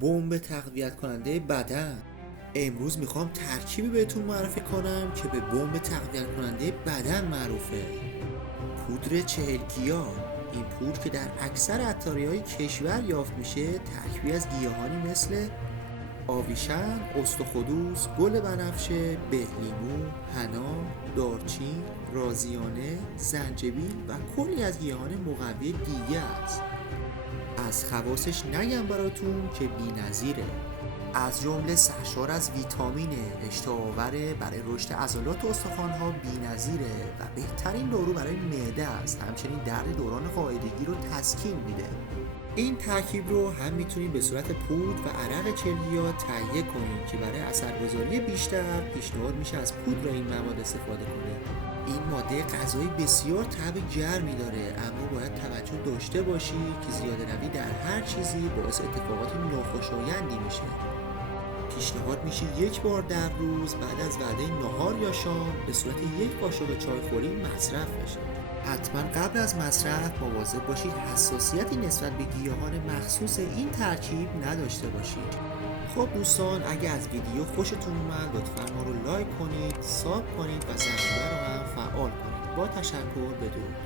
بمب تقویت کننده بدن. امروز میخوام ترکیبی بهتون معرفی کنم که به بمب تقویت کننده بدن معروفه. پودر 40 گیاه. این پودر که در اکثر عطاری‌های کشور یافت میشه ترکیبی از گیاهانی مثل آویشن، استخوان‌دوز، گل بنفشه، بهلیمو، حنا، دارچین، رازیانه، زنجبیل و کلی از گیاهان مقوی دیگه است. از خواصش نگم براتون که بی‌نظیره. از جمله سرشار از ویتامینه، اشتهاوره، برای رشد عضلات و استخوان‌ها بی‌نظیره و بهترین دارو برای معده است. همچنین درد دوران قاعدگی رو تسکین میده. این ترکیب رو هم میتونید به صورت پودر و عرق 40 گیاه تهیه کنید که برای اثرگذاری بیشتر پیشنهاد میشه از پودر این مواد استفاده کنید. این ماده غذایی بسیار طعم گرمی داره، اما باید توجه داشته باشی که زیاده روی در هر چیزی باعث اتفاقات ناخوشایندی میشه. پیشنهاد میشه یک بار در روز بعد از وعده نهار یا شام به صورت یک قاشق چایخوری مصرف بشه. حتما قبل از مصرف مواظب باشید حساسیتی نسبت به گیاهان مخصوص این ترکیب نداشته باشید. خب دوستان، اگه از ویدیو خوشتون اومد لطفا ما رو لایک کنید، ساب کنید و زنگوله رو هم فعال کنید. با تشکر، بدرود.